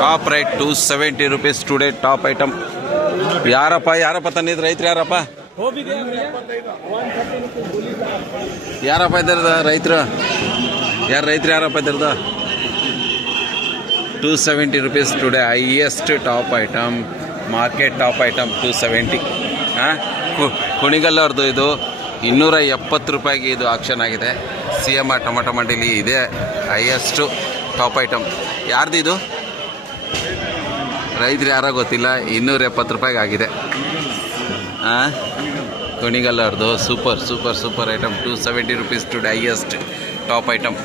Top right 270 rupees today top item. ಯಾರಪ್ಪ ತಂದಿದ್ದು ರೈತರು? ಯಾರಪ್ಪ ಇದ್ದಾರದ ರೈತರು? ಯಾರಪ್ಪ ಇದ್ದಾರದ? 270 rupees today highest top item, market top item 270. Kunigal ಅವ್ರದ್ದು ಇದು 270 ರೂಪಾಯಿಗೆ ಇದು ಆಕ್ಷನ್ ಆಗಿದೆ. CMR ಟೊಮೊಟೊ ಮಂಡಿಲಿ ಇದೆ ಹೈಯೆಸ್ಟು ಟಾಪ್ ಐಟಮ್. ಯಾರ್ದು ಇದು? ರೈತರು ಯಾರೋ ಗೊತ್ತಿಲ್ಲ, 270 ರೂಪಾಯಿಗೆ ಆಗಿದೆ. ಕುಣಿಗಲ್ ಅವ್ರದ್ದು super item 270 rupees today highest top item.